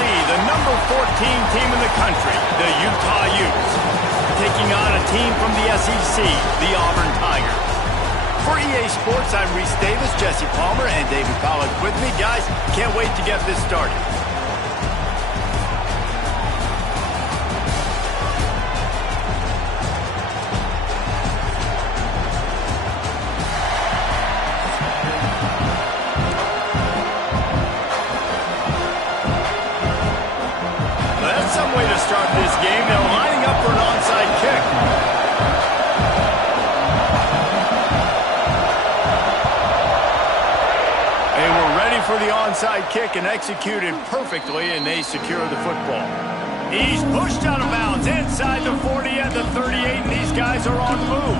see the number 14 team in the country, the Utah Utes, taking on a team from the SEC, the Auburn Tigers. For EA Sports, I'm Reese Davis, Jesse Palmer, and David Pollack with me. Guys, can't wait to get this started. That's some way to start this game. They're lining up for an onside kick. For the onside kick and executed perfectly, and they secure the football. He's pushed out of bounds inside the 40 and the 38, and these guys are on the move.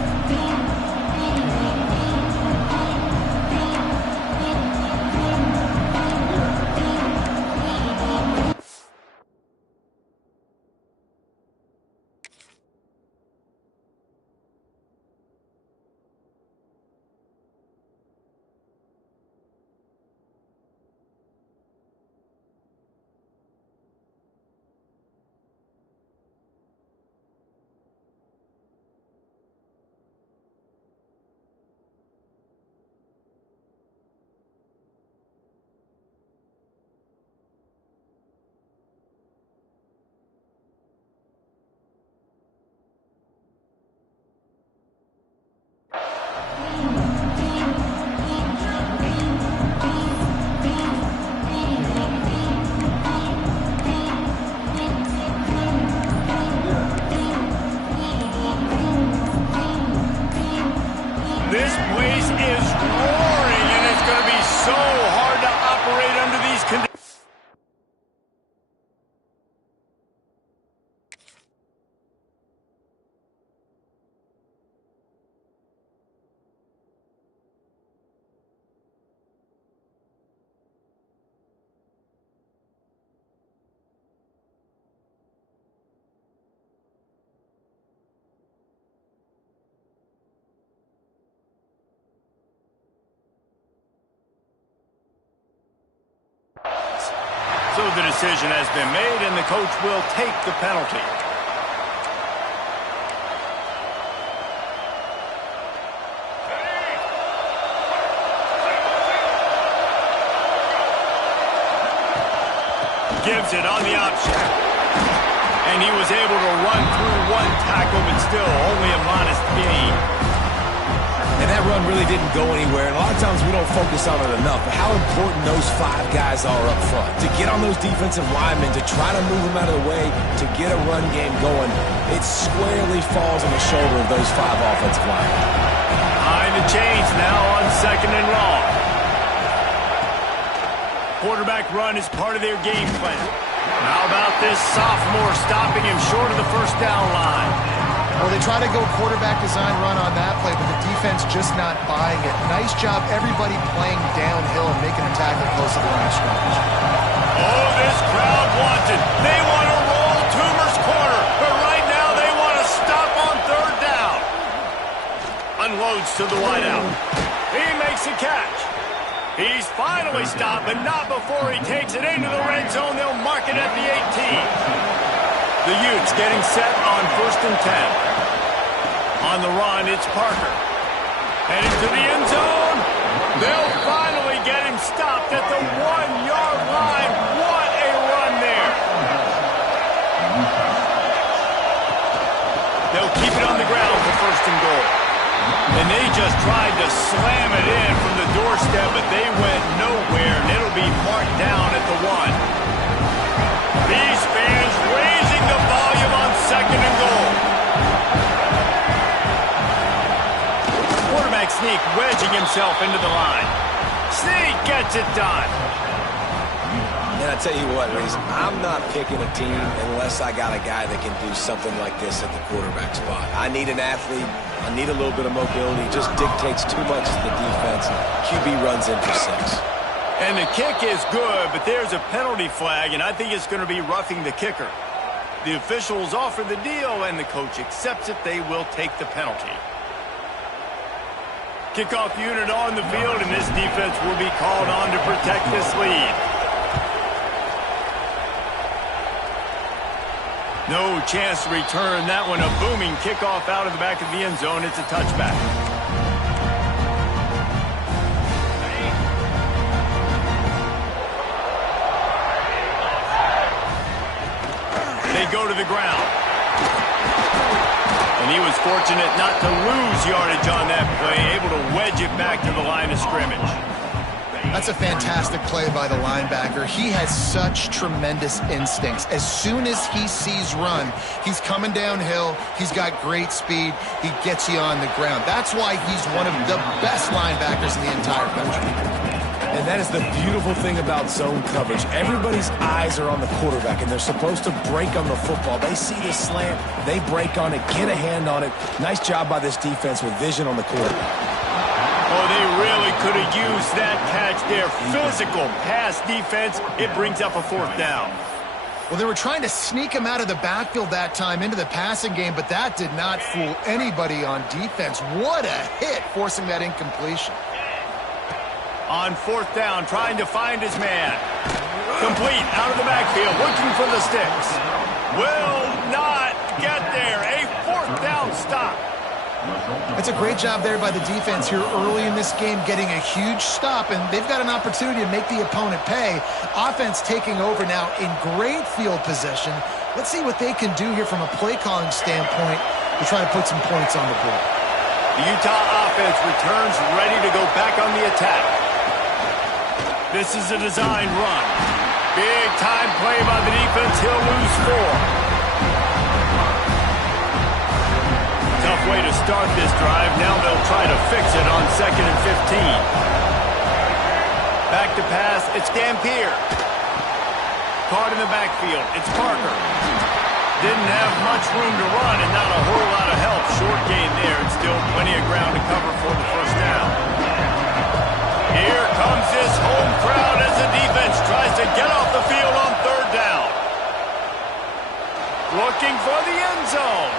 This place is roaring, and it's going to be so hard to operate under these conditions. So the decision has been made, and the coach will take the penalty. Gives it on the option. And he was able to run through one tackle, but still only a modest gain. And that run really didn't go anywhere, and a lot of times we don't focus on it enough, but how important those five guys are up front. To get on those defensive linemen, to try to move them out of the way, to get a run game going, it squarely falls on the shoulder of those five offensive linemen. Behind the chains now on 2nd and long. Quarterback run is part of their game plan. How about this sophomore stopping him short of the first down line? Well, they try to go quarterback design run on that play, but the defense just not buying it. Nice job, everybody playing downhill and making a tackle close to the line of scrimmage. Oh, this crowd wants it. They want to roll Toomer's corner, but right now they want to stop on 3rd down. Unloads to the wideout. He makes a catch. He's finally stopped, but not before he takes it into the red zone. They'll mark it at the 18. The Utes getting set on 1st and 10. On the run, it's Parker. Heading to the end zone. They'll finally get him stopped at the 1-yard line. What a run there. They'll keep it on the ground for 1st and goal. And they just tried to slam it in from the doorstep, but they went nowhere, and it'll be marked down at the 1. These fans raising the volume on 2nd and goal. Quarterback Sneak wedging himself into the line. Sneak gets it done. And I tell you what, Reese, I'm not picking a team unless I got a guy that can do something like this at the quarterback spot. I need an athlete. I need a little bit of mobility. It just dictates too much to the defense. QB runs in for 6. And the kick is good, but there's a penalty flag, and I think it's going to be roughing the kicker. The officials offer the deal, and the coach accepts it. They will take the penalty. Kickoff unit on the field, and this defense will be called on to protect this lead. No chance to return that one. A booming kickoff out of the back of the end zone. It's a touchback. They go to the ground. And he was fortunate not to lose yardage on that play, able to wedge it back to the line of scrimmage. That's a fantastic play by the linebacker. He has such tremendous instincts. As soon as he sees run, he's coming downhill. He's got great speed. He gets you on the ground. That's why he's one of the best linebackers in the entire country. And that is the beautiful thing about zone coverage. Everybody's eyes are on the quarterback, and they're supposed to break on the football. They see the slant, they break on it, get a hand on it. Nice job by this defense with vision on the quarterback. Oh, they really could have used that catch there. Physical pass defense. It brings up a fourth down. Well, they were trying to sneak him out of the backfield that time into the passing game, but that did not fool anybody on defense. What a hit, forcing that incompletion. On fourth down, trying to find his man. Complete out of the backfield, looking for the sticks. Will not get there. A fourth down stop. That's a great job there by the defense here early in this game, getting a huge stop, and they've got an opportunity to make the opponent pay. Offense taking over now in great field possession. Let's see what they can do here from a play-calling standpoint to try to put some points on the board. The Utah offense returns ready to go back on the attack. This is a design run. Big time play by the defense. He'll lose 4. Tough way to start this drive. Now they'll try to fix it on 2nd and 15. Back to pass. It's Dampier. Caught in the backfield. It's Parker. Didn't have much room to run and not a whole lot of help. Short gain there and still plenty of ground to cover for the first down. Here comes this home crowd as the defense tries to get off the field on 3rd down. Looking for the end zone.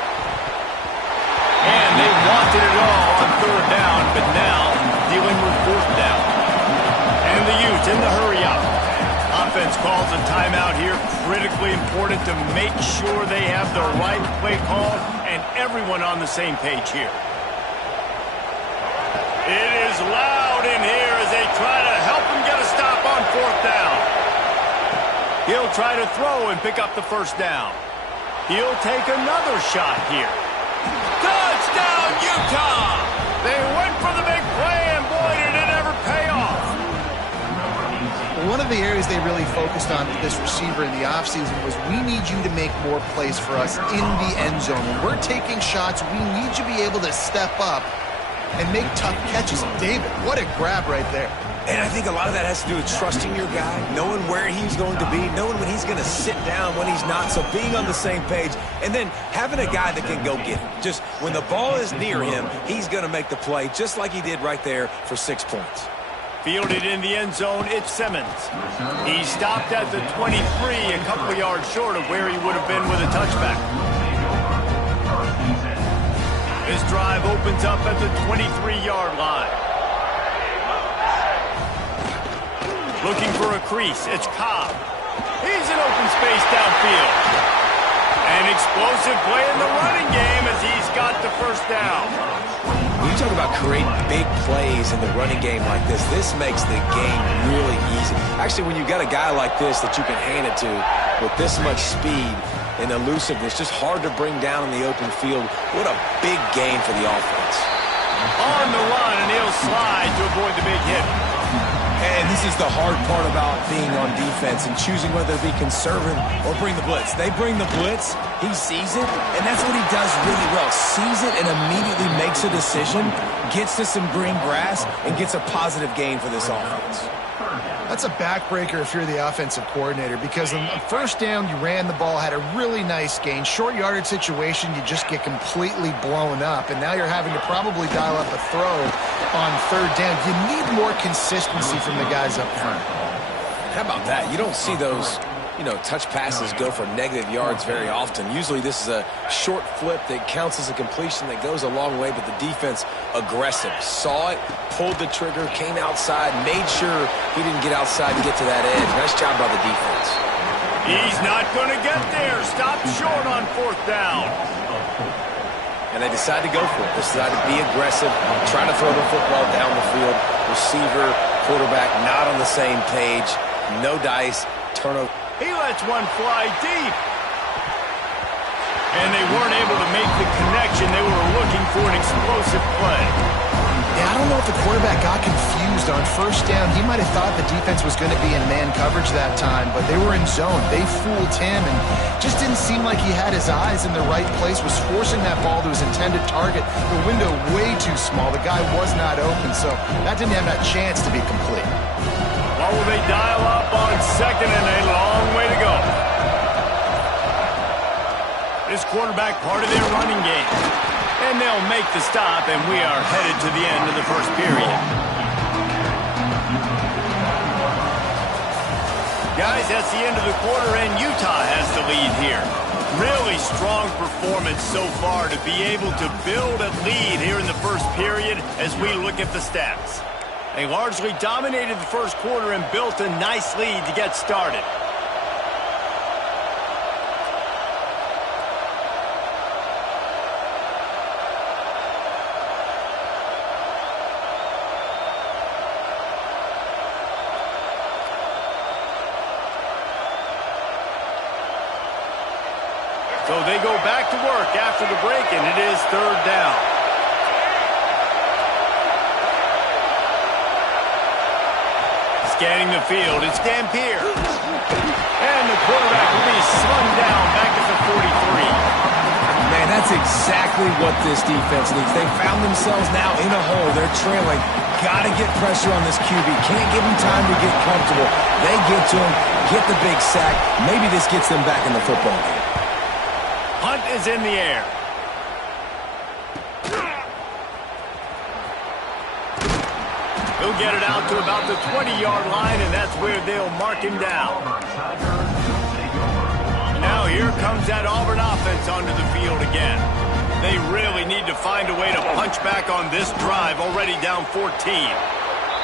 And they wanted it all on 3rd down, but now dealing with 4th down. And the Utes in the hurry up. Offense calls a timeout here. Critically important to make sure they have the right play call and everyone on the same page here. It is loud in here as they try to help him get a stop on 4th down. He'll try to throw and pick up the first down. He'll take another shot here. Touchdown, Utah! They went for the big play, and boy, did it ever pay off. One of the areas they really focused on with this receiver in the offseason was we need you to make more plays for us in the end zone. When we're taking shots, we need you to be able to step up and make tough catches. David, what a grab right there. And I think a lot of that has to do with trusting your guy, knowing where he's going to be, knowing when he's going to sit down, when he's not, so being on the same page, and then having a guy that can go get it. Just when the ball is near him, he's going to make the play, just like he did right there for 6 points. Fielded in the end zone, it's Simmons. He stopped at the 23, a couple of yards short of where he would have been with a touchback. This drive opens up at the 23-yard line. Looking for a crease. It's Cobb. He's in open space downfield. An explosive play in the running game as he's got the first down. When you talk about creating big plays in the running game like this makes the game really easy. Actually, when you've got a guy like this that you can hand it to with this much speed and elusiveness, just hard to bring down in the open field, what a big gain for the offense. On the run, and he'll slide to avoid the big hit. And this is the hard part about being on defense and choosing whether to be conservative or bring the blitz. They bring the blitz, he sees it, and that's what he does really well. Sees it and immediately makes a decision, gets to some green grass, and gets a positive gain for this offense. That's a backbreaker if you're the offensive coordinator, because on first down, you ran the ball, had a really nice gain. Short yardage situation, you just get completely blown up, and now you're having to probably dial up a throw on 3rd down. You need more consistency from the guys up front. How about that? You don't see those, touch passes go for negative yards very often. Usually this is a short flip that counts as a completion that goes a long way, but the defense aggressive. Saw it, pulled the trigger, came outside, made sure he didn't get outside and get to that edge. Nice job by the defense. He's not going to get there. Stop short on 4th down. And they decide to go for it. They decide to be aggressive, try to throw the football down the field. Receiver, quarterback, not on the same page. No dice. Turnover. He lets one fly deep. And they weren't able to make the connection. They were looking for an explosive play. Yeah, I don't know if the quarterback got confused on 1st down. He might have thought the defense was going to be in man coverage that time, but they were in zone. They fooled him and just didn't seem like he had his eyes in the right place, was forcing that ball to his intended target. The window way too small. The guy was not open, so that didn't have that chance to be complete. What will they dial up on 2nd and a long way to go? This quarterback part of their running game. And they'll make the stop, and we are headed to the end of the 1st period. Guys, that's the end of the quarter, and Utah has the lead here. Really strong performance so far to be able to build a lead here in the 1st period as we look at the stats. They largely dominated the 1st quarter and built a nice lead to get started. So they go back to work after the break, and it is 3rd down. Scanning the field, it's Dampier. And the quarterback will be slung down back at the 43. Man, that's exactly what this defense needs. They found themselves now in a hole. They're trailing. Got to get pressure on this QB. Can't give him time to get comfortable. They get to him, get the big sack. Maybe this gets them back in the football game. Hunt is in the air. He'll get it out to about the 20-yard line, and that's where they'll mark him down. Now here comes that Auburn offense onto the field again. They really need to find a way to punch back on this drive, already down 14.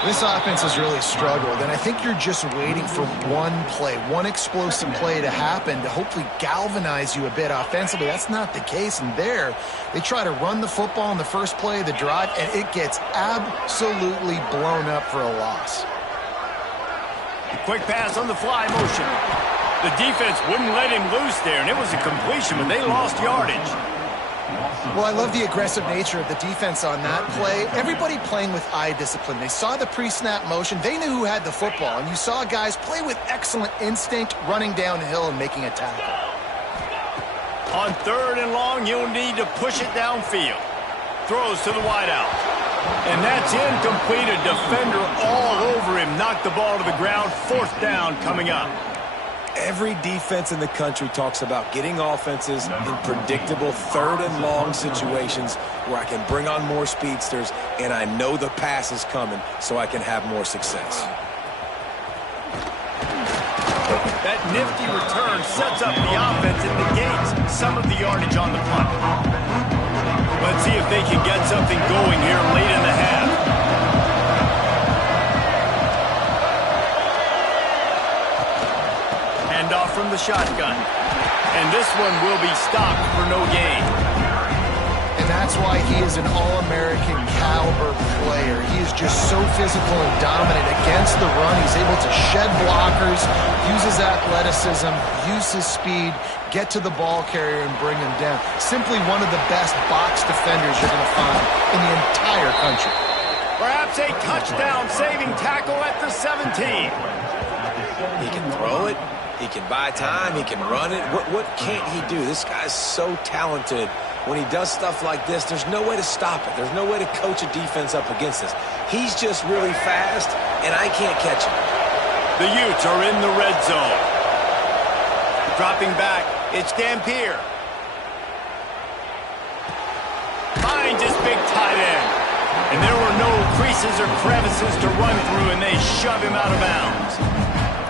This offense has really struggled, and I think you're just waiting for one play, one explosive play to happen to hopefully galvanize you a bit offensively. That's not the case, and there they try to run the football in the first play of the drive, and it gets absolutely blown up for a loss. Quick pass on the fly motion. The defense wouldn't let him loose there, and it was a completion, but they lost yardage. Well, I love the aggressive nature of the defense on that play. Everybody playing with eye discipline. They saw the pre-snap motion. They knew who had the football, and you saw guys play with excellent instinct, running downhill and making a tackle. On 3rd and long, you'll need to push it downfield. Throws to the wideout. And that's incomplete. A defender all over him. Knocked the ball to the ground. 4th down coming up. Every defense in the country talks about getting offenses in predictable 3rd and long situations where I can bring on more speedsters and I know the pass is coming so I can have more success. That nifty return sets up the offense and negates some of the yardage on the punt. Let's see if they can get something going here late in the half. Off from the shotgun. And this one will be stopped for no gain. And that's why he is an All-American caliber player. He is just so physical and dominant against the run. He's able to shed blockers, use his athleticism, use his speed, get to the ball carrier and bring him down. Simply one of the best box defenders you're going to find in the entire country. Perhaps a touchdown-saving tackle at the 17. He can throw it. He can buy time. He can run it. What can't he do? This guy's so talented. When he does stuff like this, there's no way to stop it. There's no way to coach a defense up against this. He's just really fast, and I can't catch him. The Utes are in the red zone. Dropping back, it's Dampier. Finds his big tight end. And there were no creases or crevices to run through, and they shove him out of bounds.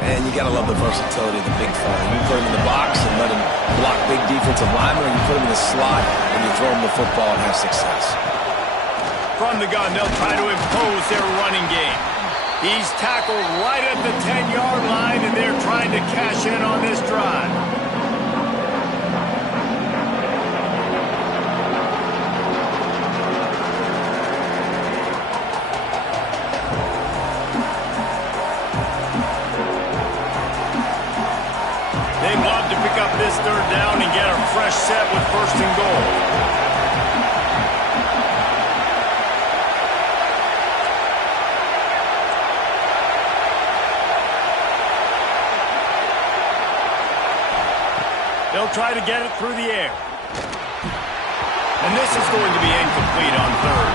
And you got to love the versatility of the big fella. You put him in the box and let him block big defensive linemen, or you put him in the slot and you throw him the football and have success. From the gun, they'll try to impose their running game. He's tackled right at the 10-yard line, and they're trying to cash in on this drive. They'd love to pick up this third down and get a fresh set with first and goal. They'll try to get it through the air. And this is going to be incomplete on third.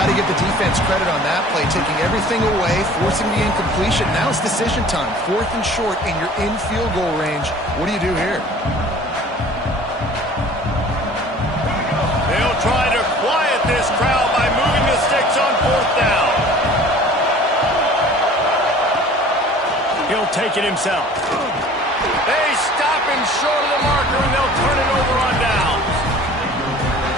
Got to give the defense credit on that play, taking everything away, forcing the incompletion. Now it's decision time. 4th and short, and you're in field goal range. What do you do here? They'll try to quiet this crowd by moving the sticks on 4th down. He'll take it himself. They stop him short of the marker, and they'll turn it over on downs.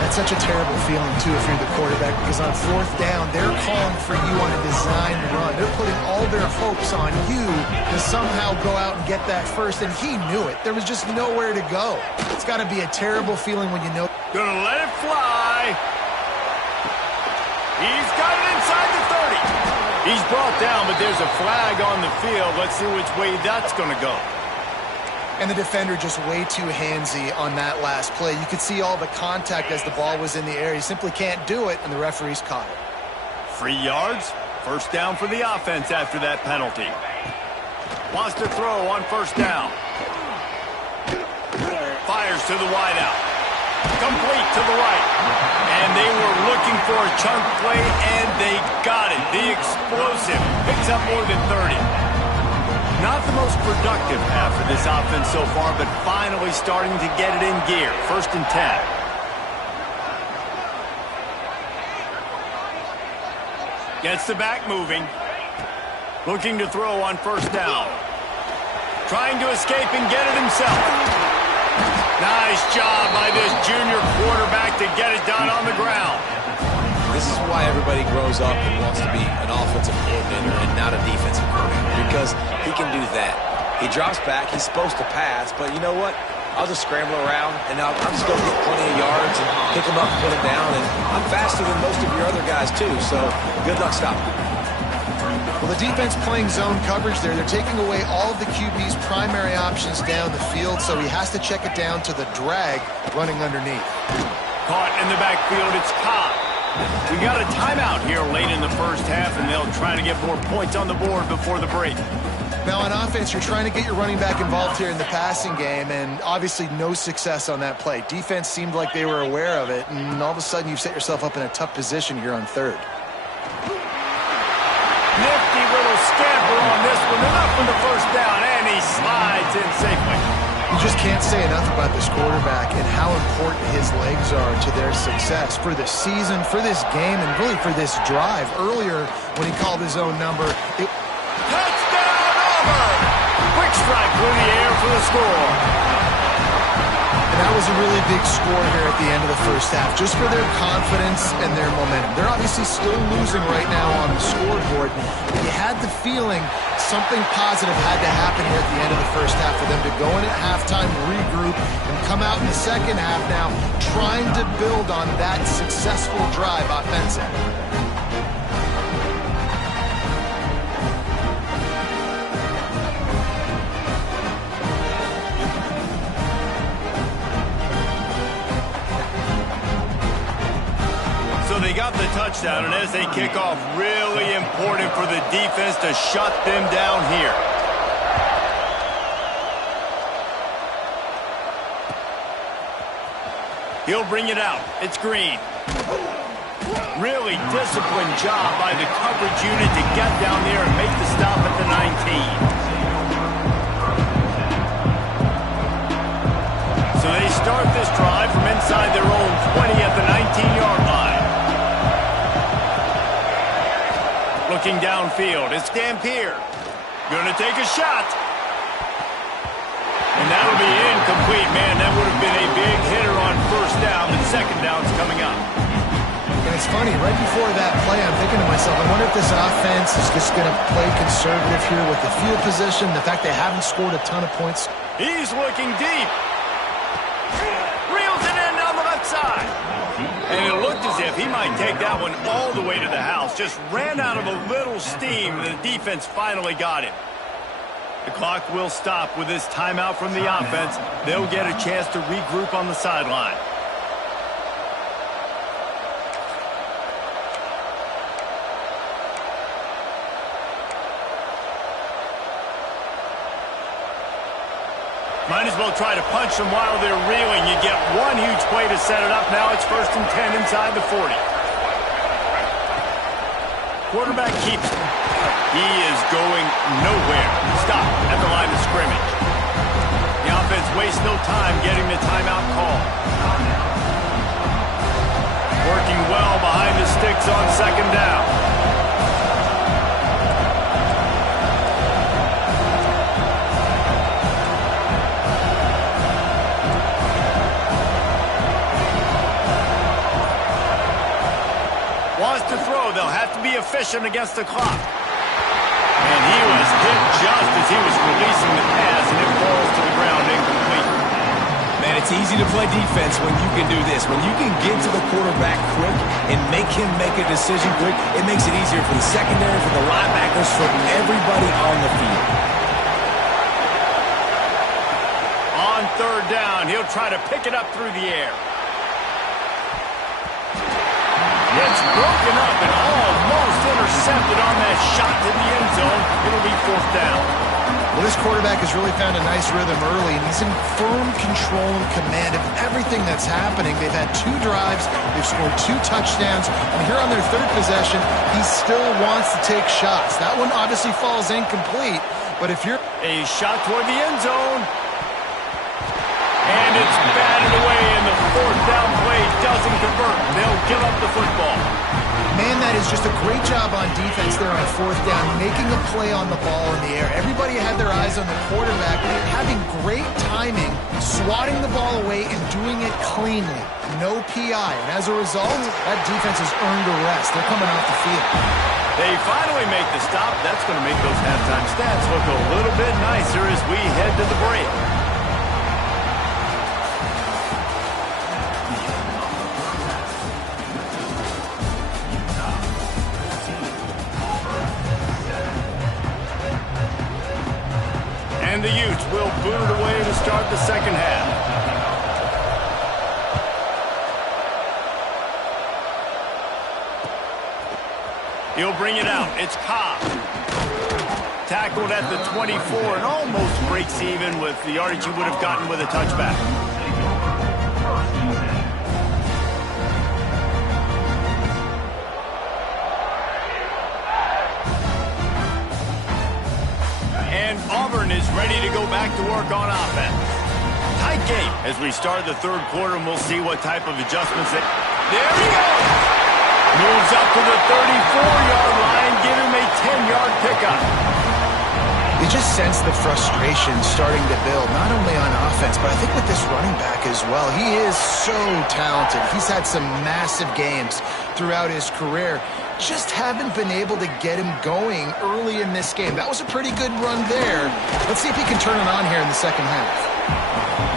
That's such a terrible feeling, too, if you're the quarterback, because on 4th down, they're calling for you on a design run. They're putting all their hopes on you to somehow go out and get that first, and he knew it. There was just nowhere to go. It's got to be a terrible feeling when you know. Gonna let it fly. He's got it inside the 30. He's brought down, but there's a flag on the field. Let's see which way that's gonna go. And the defender just way too handsy on that last play. You could see all the contact as the ball was in the air. He simply can't do it, and the referee's caught it. 3 yards. First down for the offense after that penalty. Wants to throw on first down. Fires to the wideout. Complete to the right. And they were looking for a chunk play, and they got it. The explosive picks up more than 30. Not the most productive half of this offense so far, but finally starting to get it in gear. 1st and 10. Gets the back moving. Looking to throw on first down. Trying to escape and get it himself. Nice job by this junior quarterback to get it done on the ground. This is why everybody grows up and wants to be an offensive coordinator and not a defensive coordinator, because he can do that. He drops back, he's supposed to pass, but you know what? I'll just scramble around, and I'm just going to get plenty of yards and pick him up and put him down, and I'm faster than most of your other guys, too, so good luck stopping me. Well, the defense playing zone coverage there. They're taking away all of the QB's primary options down the field, so he has to check it down to the drag running underneath. Caught in the backfield, it's Cobb. We got a timeout here late in the first half, and they'll try to get more points on the board before the break. Now, on offense, you're trying to get your running back involved here in the passing game, and obviously no success on that play. Defense seemed like they were aware of it, and all of a sudden you've set yourself up in a tough position here on third. Nifty little scamper on this one, enough for the first down, and he slides in safely. You just can't say enough about this quarterback and how important his legs are to their success for this season, for this game, and really for this drive. Earlier, when he called his own number, touchdown, Auburn! Quick strike through the air for the score. And that was a really big score here at the end of the first half, just for their confidence and their momentum. They're obviously still losing right now on the scoreboard, but you had the feeling something positive had to happen here at the end of the first half for them to go in at halftime, regroup, and come out in the second half now trying to build on that successful drive offensively. So they got the touchdown, and as they kick off, really important for the defense to shut them down here. He'll bring it out. It's Green. Really disciplined job by the coverage unit to get down there and make the stop at the 19. So they start this drive from inside their own 20 at the 19-yard line. Looking downfield, it's Dampier. Gonna take a shot. And that'll be incomplete. Man, that would have been a big hitter on first down, but second down's coming up. And it it's funny. Right before that play, I'm thinking to myself, I wonder if this offense is just going to play conservative here with the field position, the fact they haven't scored a ton of points. He's looking deep. Reels it in on the left side. And it looked as if he might take that one all the way to the house. Just ran out of a little steam, and the defense finally got him. The clock will stop with this timeout from the offense. They'll get a chance to regroup on the sideline. Might as well try to punch them while they're reeling. You get one huge play to set it up. Now it's 1st and 10 inside the 40. Quarterback keeps it. He is going nowhere. Stop at the line of scrimmage. The offense wastes no time getting the timeout call. Working well behind the sticks on 2nd down. Wants to throw. They'll have to be efficient against the clock. And he was hit just as he was releasing the pass, and it falls to the ground incomplete. Man, it's easy to play defense when you can do this. When you can get to the quarterback quick and make him make a decision quick, it makes it easier for the secondary, for the linebackers, for everybody on the field. On 3rd down, he'll try to pick it up through the air. It's broken up and almost intercepted on that shot to the end zone. It'll be 4th down. Well, this quarterback has really found a nice rhythm early, and he's in firm control and command of everything that's happening. They've had 2 drives. They've scored 2 touchdowns. And here on their 3rd possession, he still wants to take shots. That one obviously falls incomplete, but if you're... A shot toward the end zone. And it's batted away, and the 4th down play doesn't convert. They'll give up the football. Man, that is just a great job on defense there on 4th down, making a play on the ball in the air. Everybody had their eyes on the quarterback, having great timing, swatting the ball away, and doing it cleanly. No PI. And as a result, that defense has earned a rest. They're coming off the field. They finally make the stop. That's going to make those halftime stats look a little bit nicer as we head to the break. And the Utes will boot it away to start the 2nd half. He'll bring it out. It's Cobb. Tackled at the 24 and almost breaks even with the yardage he would have gotten with a touchback. And Auburn is ready to go back to work on offense. Tight game as we start the 3rd quarter, and we'll see what type of adjustments they... There he goes! Moves up to the 34-yard line, give him a 10-yard pickup. You just sense the frustration starting to build, not only on offense, but I think with this running back as well. He is so talented. He's had some massive games throughout his career. Just haven't been able to get him going early in this game. That was a pretty good run there. Let's see if he can turn it on here in the 2nd half.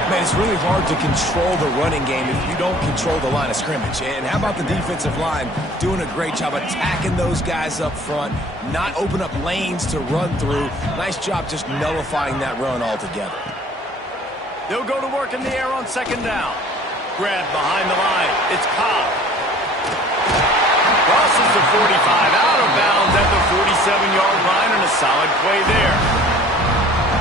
Man, it's really hard to control the running game if you don't control the line of scrimmage. And how about the defensive line doing a great job attacking those guys up front, not open up lanes to run through. Nice job just nullifying that run altogether. They'll go to work in the air on 2nd down. Grabbed behind the line. It's Cobb. Crosses the 45, out of bounds at the 47-yard line, and a solid play there.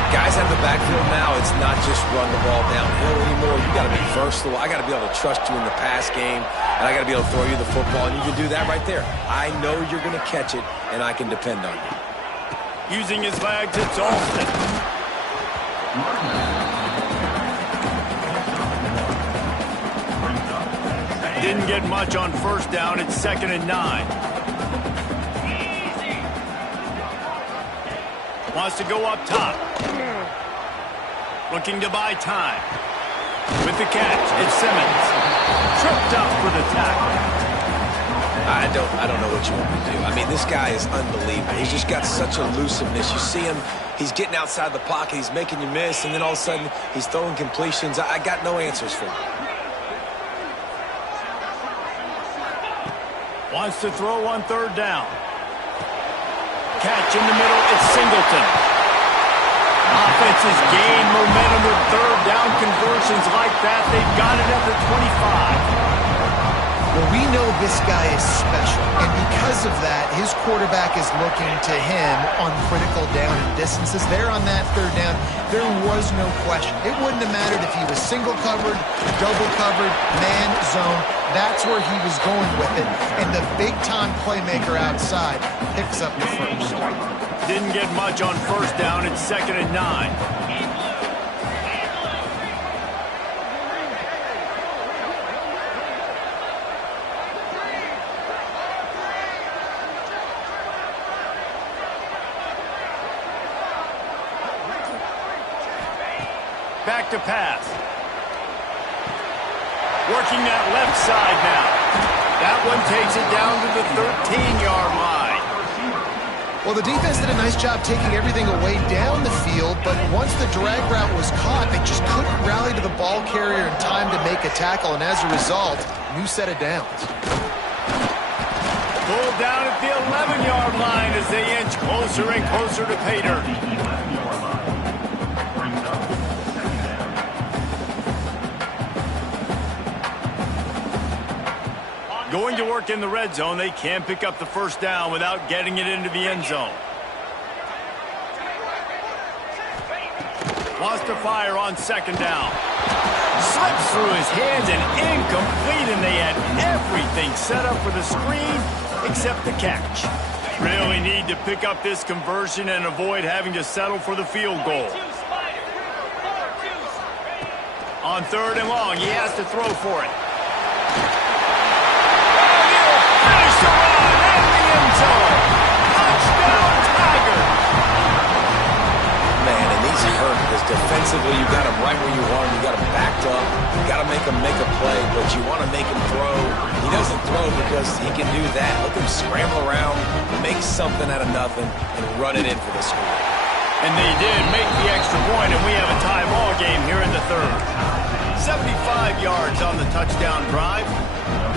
Guys out of the backfield now, it's not just run the ball downhill anymore. You got to be versatile. I got to be able to trust you in the pass game, and I got to be able to throw you the football, and you can do that right there. I know you're going to catch it, and I can depend on you. Using his legs, it's Alston. Didn't get much on 1st down. It's 2nd and 9. Wants to go up top. Looking to buy time. With the catch, it's Simmons. Tripped up for the tackle. I don't know what you want me to do. I mean, this guy is unbelievable. He's just got such elusiveness. You see him, he's getting outside the pocket, he's making you miss, and then all of a sudden, he's throwing completions. I got no answers for him. Wants to throw on third down. Catch in the middle, it's Singleton. Offenses gain momentum with third down conversions like that. They've got it at the 25. Well, we know this guy is special, and because of that, his quarterback is looking to him on critical down and distances. There on that third down, there was no question. It wouldn't have mattered if he was single covered, double covered, man, zone. That's where he was going with it, and the big-time playmaker outside picks up the first. Didn't get much on first down. It's 2nd and 9. Back to pass. Working that left side now. That one takes it down to the 13-yard line. Well, the defense did a nice job taking everything away down the field, but once the drag route was caught, they just couldn't rally to the ball carrier in time to make a tackle, and as a result, new set of downs. Pulled down at the 11-yard line as they inch closer and closer to pay dirt. Going to work in the red zone. They can't pick up the first down without getting it into the end zone. Wants to fire on 2nd down. Slips through his hands and incomplete, and they had everything set up for the screen except the catch. Really need to pick up this conversion and avoid having to settle for the field goal. On 3rd and long, he has to throw for it. Finish the run in the end zone. Touchdown, Tigers. Man, and he's hurt because defensively you got him right where you want him. You got him backed up. You got to make him make a play, but you want to make him throw. He doesn't throw because he can do that. Let him scramble around, make something out of nothing, and run it in for the score. And they did make the extra point, and we have a tie ball game here in the 3rd. 75 yards on the touchdown drive.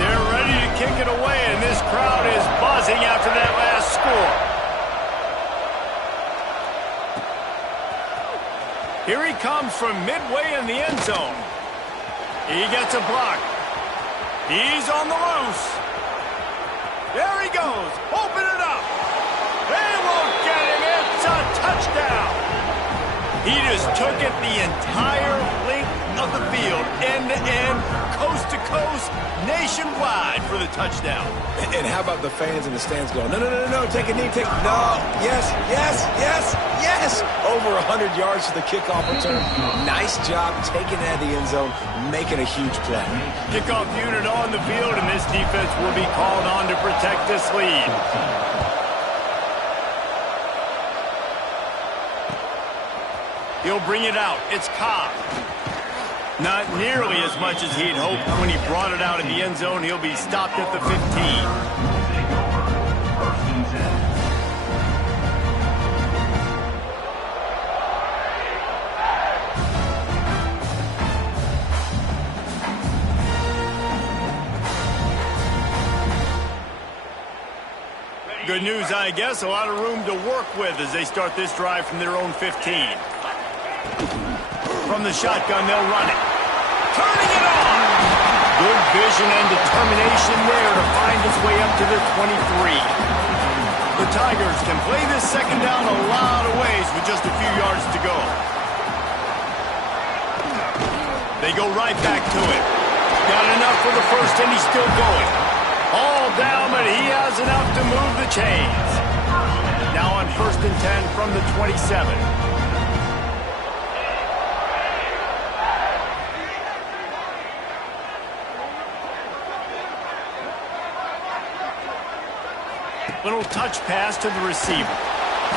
They're ready to kick it away, and this crowd is buzzing after that last score. Here he comes from midway in the end zone. He gets a block. He's on the loose. There he goes. Open it up. They won't get him. It's a touchdown. He just took it the entire length of the field, end-to-end, coast-to-coast, nationwide for the touchdown. And how about the fans in the stands going, no, take a knee, no, yes. Over 100 yards to the kickoff return. Nice job taking it out of the end zone, making a huge play. Kickoff unit on the field, and this defense will be called on to protect this lead. He'll bring it out. It's Cobb. Not nearly as much as he'd hoped when he brought it out in the end zone. He'll be stopped at the 15. Good news, I guess. A lot of room to work with as they start this drive from their own 15. From the shotgun, they'll run it. Turning it on! Good vision and determination there to find its way up to the 23. The Tigers can play this 2nd down a lot of ways with just a few yards to go. They go right back to it. Got enough for the first, and he's still going. All down, but he has enough to move the chains. Now on 1st and 10 from the 27. Little touch pass to the receiver.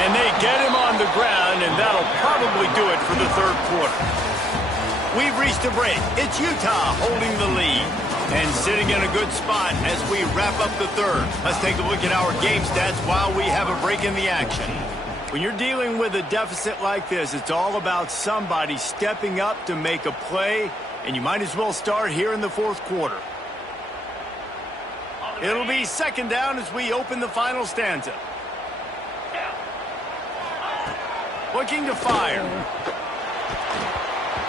And they get him on the ground, and that'll probably do it for the 3rd quarter. We've reached a break. It's Utah holding the lead and sitting in a good spot as we wrap up the third. Let's take a look at our game stats while we have a break in the action. When you're dealing with a deficit like this, it's all about somebody stepping up to make a play, and you might as well start here in the fourth quarter. It'll be second down as we open the final stanza. Looking to fire.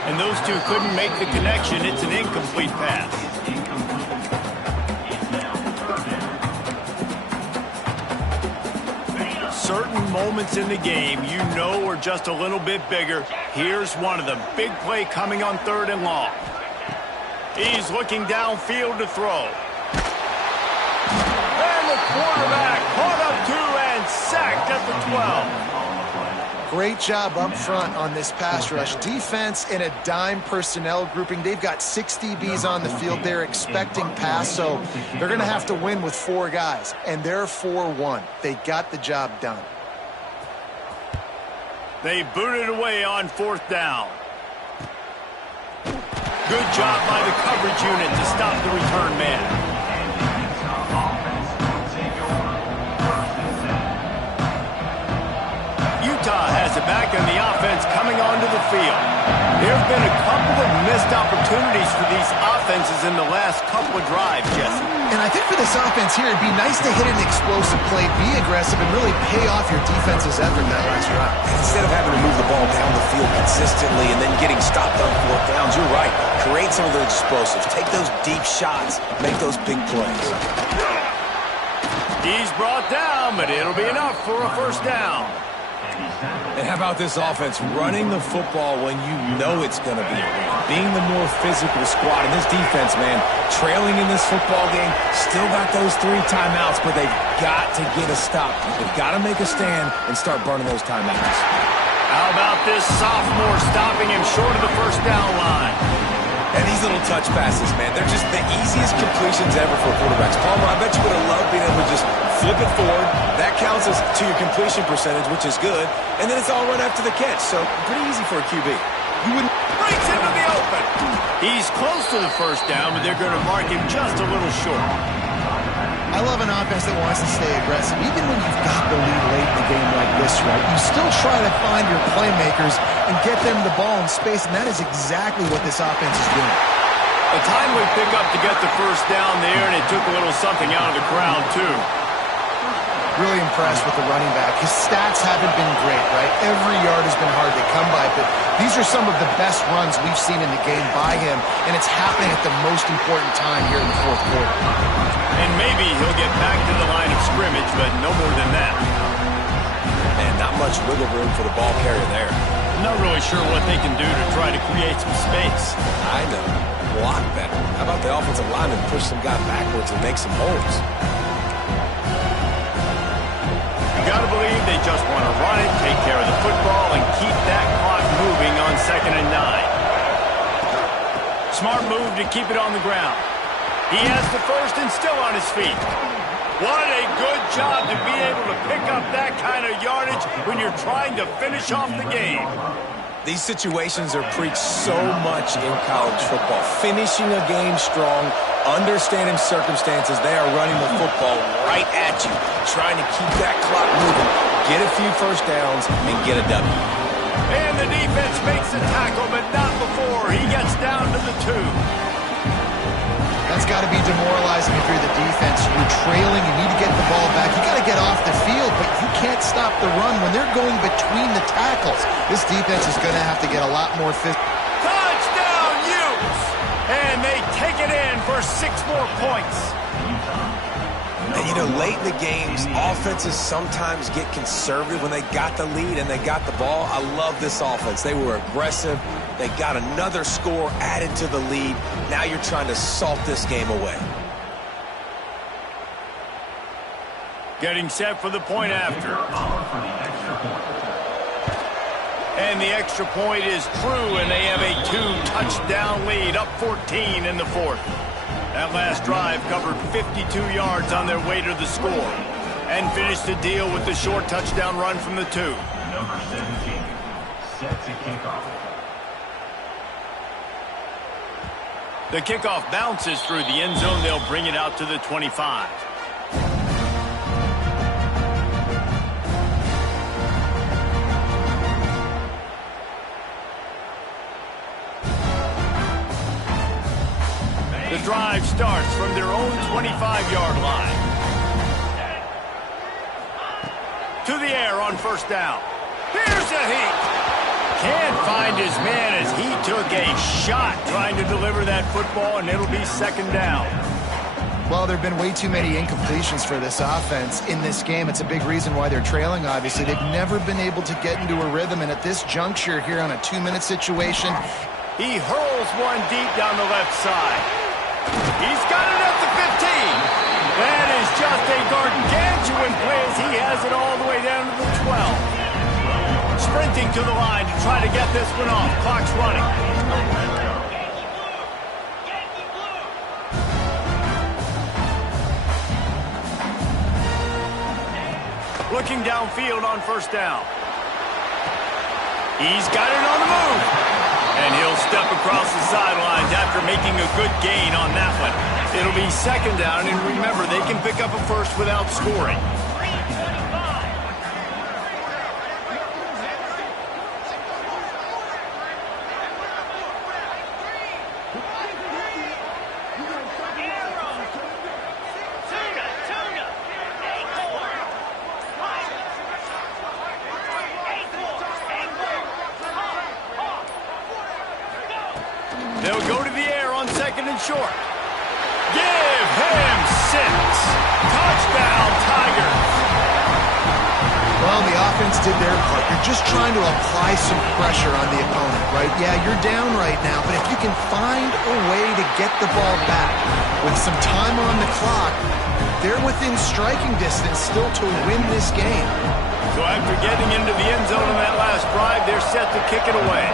And those two couldn't make the connection. It's an incomplete pass. Certain moments in the game you know are just a little bit bigger. Here's one of them. Big play coming on third and long. He's looking downfield to throw. And the quarterback caught up to and sacked at the 12. Great job up front on this pass rush. Defense in a dime personnel grouping. They've got 6 DBs on the field. They're expecting pass, so they're going to have to win with 4 guys, and they're 4-1. They got the job done. They booted away on fourth down. Good job by the coverage unit to stop the return man. Utah has it back, and the offense coming onto the field. There have been a couple of missed opportunities for these offenses in the last couple of drives, Jesse. And I think for this offense here, it'd be nice to hit an explosive play, be aggressive, and really pay off your defense's effort that last drive. Instead of having to move the ball down the field consistently and then getting stopped on fourth downs, you're right. Create some of those explosives. Take those deep shots. Make those big plays. He's brought down, but it'll be enough for a first down. And how about this offense running the football when you know it's going to be a win? Being the more physical squad. And this defense, man, trailing in this football game, still got those 3 timeouts, but they've got to get a stop. They've got to make a stand and start burning those timeouts. How about this sophomore stopping him short of the first down line? And these little touch passes, man, they're just the easiest completions ever for quarterbacks. Palmer, I bet you would have loved being able to just flip it forward. That counts as to your completion percentage, which is good. And then it's all run after the catch, so pretty easy for a QB. You wouldn't breaks into the open. He's close to the first down, but they're going to mark him just a little short. I love an offense that wants to stay aggressive. Even when you've got the lead late in the game like this, right, you still try to find your playmakers and get them the ball in space, and that is exactly what this offense is doing. A timely pickup to get the first down there, and it took a little something out of the crowd, too. Really impressed with the running back. His stats haven't been great, right? Every yard has been hard to come by, but these are some of the best runs we've seen in the game by him, and it's happening at the most important time here in the fourth quarter. And maybe he'll get back to the line of scrimmage, but no more than that. And not much wiggle room for the ball carrier there. I'm not really sure what they can do to try to create some space. I know. Block better. How about the offensive lineman push some guy backwards and make some holes? You got to believe they just want to run it, take care of the football, and keep that clock moving on 2nd and 9. Smart move to keep it on the ground. He has the first and still on his feet. What a good job to be able to pick up that kind of yardage when you're trying to finish off the game. These situations are preached so much in college football. Finishing a game strong, understanding circumstances. They are running the football right at you, trying to keep that clock moving, get a few first downs, and get a W. And the defense makes the tackle, but not before he gets down to the 2. That's got to be demoralizing if you're the defense. You're trailing, you need to get the ball back. You got to get off the field, but you can't stop the run when they're going between the tackles. This defense is going to have to get a lot more physical. Touchdown, Utes! And they take it in for 6 more points. And, you know, late in the games, offenses sometimes get conservative when they got the lead and they got the ball. I love this offense. They were aggressive. They got another score added to the lead. Now you're trying to salt this game away. Getting set for the point after. And the extra point is true, and they have a 2-touchdown lead, up 14 in the 4th. That last drive covered 52 yards on their way to the score and finished the deal with the short touchdown run from the 2. Number 17, set to kick off. The kickoff bounces through the end zone. They'll bring it out to the 25. The drive starts from their own 25-yard line. To the air on first down. Here's a heat. Can't find his man as he took a shot trying to deliver that football, and it'll be second down. Well, there have been way too many incompletions for this offense in this game. It's a big reason why they're trailing, obviously. They've never been able to get into a rhythm, and at this juncture here on a 2-minute situation, he hurls one deep down the left side. He's got it at the 15. That is just a gargantuan play as he has it all the way down to the 12. Sprinting to the line to try to get this one off. Clock's running. Looking downfield on first down. He's got it on the move. And he'll step across the sidelines after making a good gain on that one. It'll be second down, and remember, they can pick up a first without scoring. They'll go to the air on second and short. Give him 6. Touchdown, Tigers. well, the offense did their part. You're just trying to apply some pressure on the opponent, right? Yeah, you're down right now, but if you can find a way to get the ball back with some time on the clock, they're within striking distance still to win this game. So after getting into the end zone on that last drive, they're set to kick it away.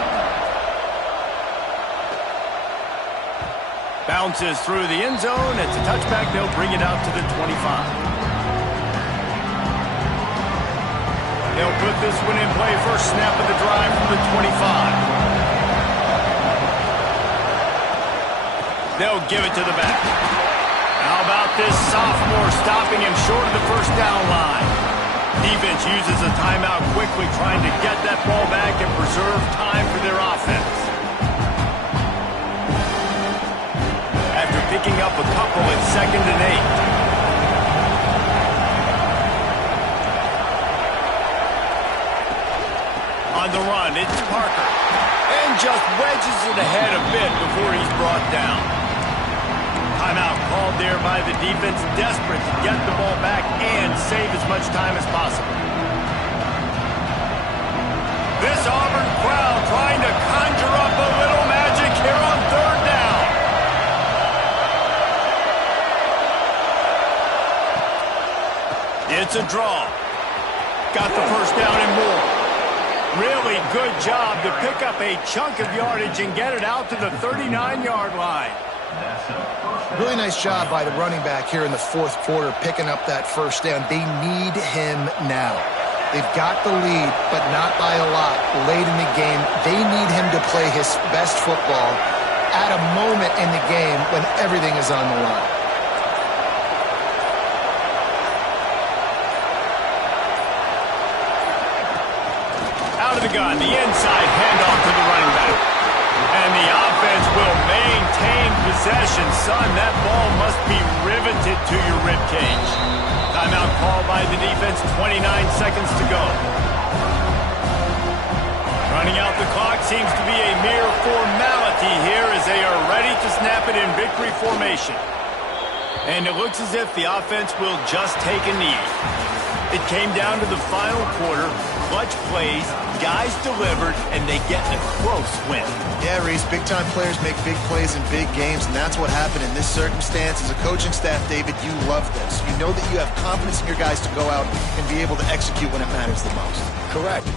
Bounces through the end zone. It's a touchback. They'll bring it out to the 25. They'll put this one in play. First snap of the drive from the 25. They'll give it to the back. How about this sophomore stopping him short of the first down line? Defense uses a timeout quickly, trying to get that ball back and preserve time for their offense. After picking up a couple at 2nd and 8. On the run, it's Parker. And just wedges it ahead a bit before he's brought down. Timeout called there by the defense, desperate to get the ball back and save as much time as possible. This Auburn crowd trying to conjure up a little magic here on 3rd down. It's a draw. Got the first down and more. Really good job to pick up a chunk of yardage and get it out to the 39-yard line. Really nice job by the running back here in the 4th quarter, picking up that first down. They need him now. They've got the lead, but not by a lot late in the game. They need him to play his best football at a moment in the game when everything is on the line. Out of the gun, the inside handoff to the running back. And the offense will maintain possession. Son, that ball must be riveted to your ribcage. Timeout called by the defense, 29 seconds to go. Running out the clock seems to be a mere formality here as they are ready to snap it in victory formation. And it looks as if the offense will just take a knee. It came down to the final quarter, clutch plays, guys delivered, and they get a close win. Yeah, Reese, big-time players make big plays in big games, and that's what happened in this circumstance. As a coaching staff, David, you love this. You know that you have confidence in your guys to go out and be able to execute when it matters the most. Correct.